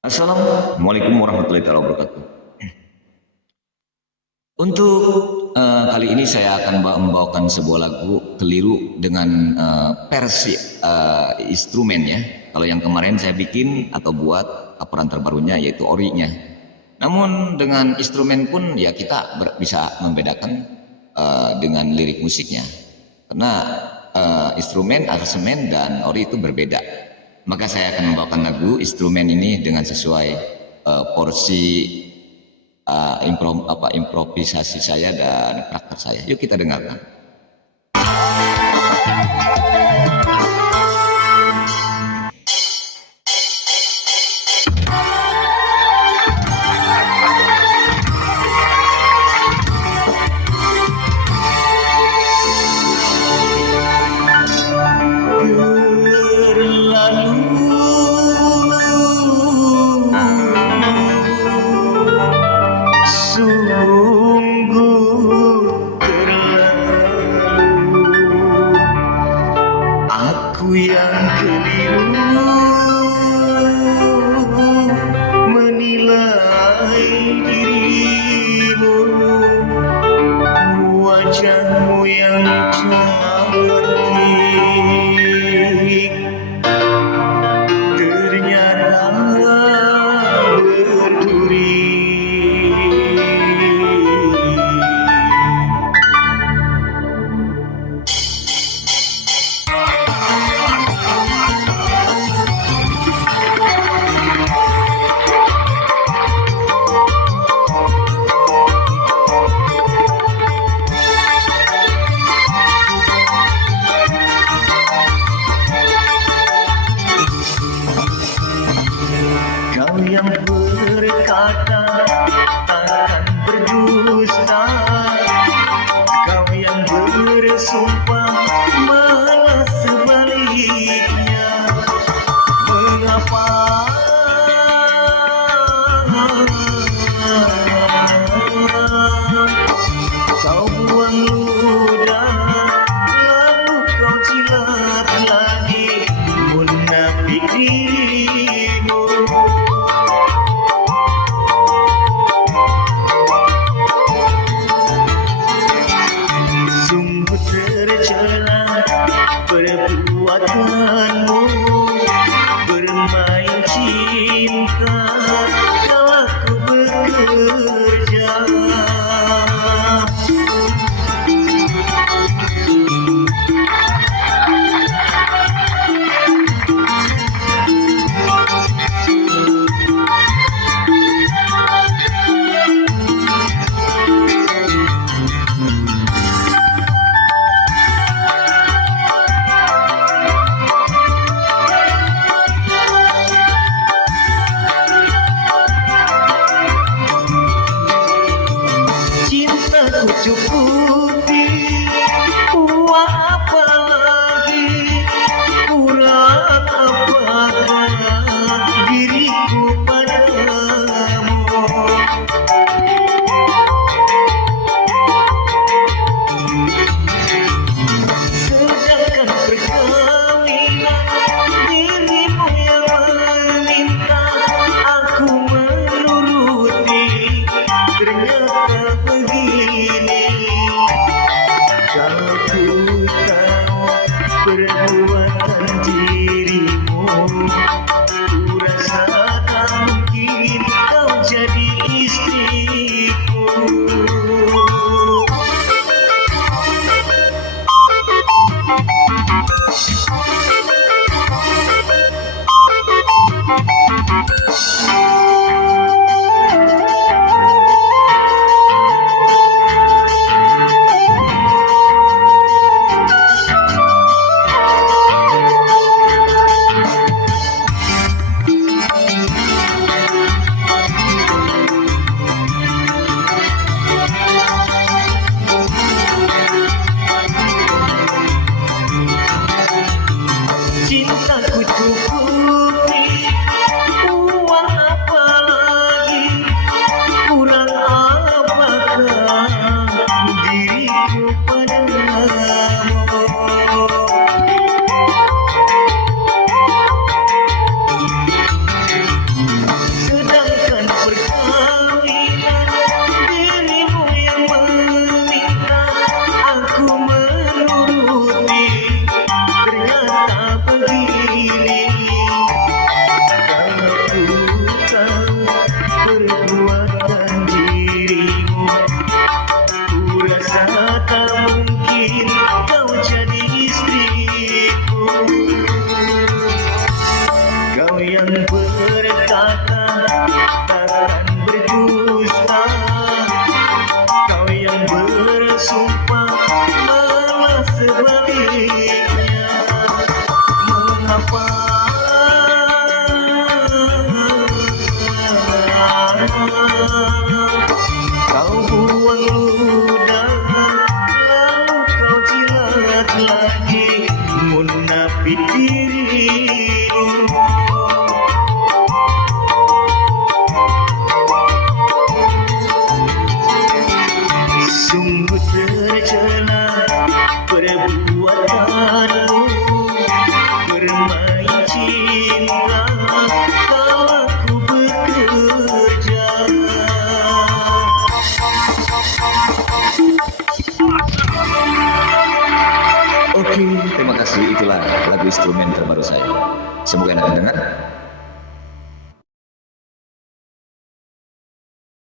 Assalamualaikum warahmatullahi wabarakatuh. Untuk kali ini saya akan membawakan sebuah lagu Keliru dengan versi instrumen ya. Kalau yang kemarin saya bikin atau buat laporan terbarunya yaitu orinya. Namun dengan instrumen pun ya kita bisa membedakan dengan lirik musiknya. Karena instrumen, aransemen dan ori itu berbeda. Maka saya akan membawakan lagu instrumen ini dengan sesuai porsi improvisasi saya dan karakter saya. Yuk kita dengarkan. Aku yang keliru menilai dirimu, wajahmu yang cantik ternyata berduri. Kau yang berkata akan berdusta, kau yang bersumpah malah sebaliknya. Mengapa kau buang ludah lalu kau jilat lagi munafik dirimu? Sungguh tercela perbuatanmu, bermain cinta kala ku bekerja. Cintaku cukupi, uang apa lagi, kurang apakah diriku padamu. Sedangkan perkawinan dirimu yang meminta aku menuruti, ternyata begini. Kalau ku tahu perbuatan dirimu, ku rasa tak mungkin kau jadi istriku. Cintaku cukupi, uang apa lagi, kurang apakah diriku padamu. dirimu. Sungguh tercela perbuatanmu, bermain cinta kala ku bekerja. Oke, terima kasih. Itulah lagu instrumen terbaru saya. Semoga enak didengar.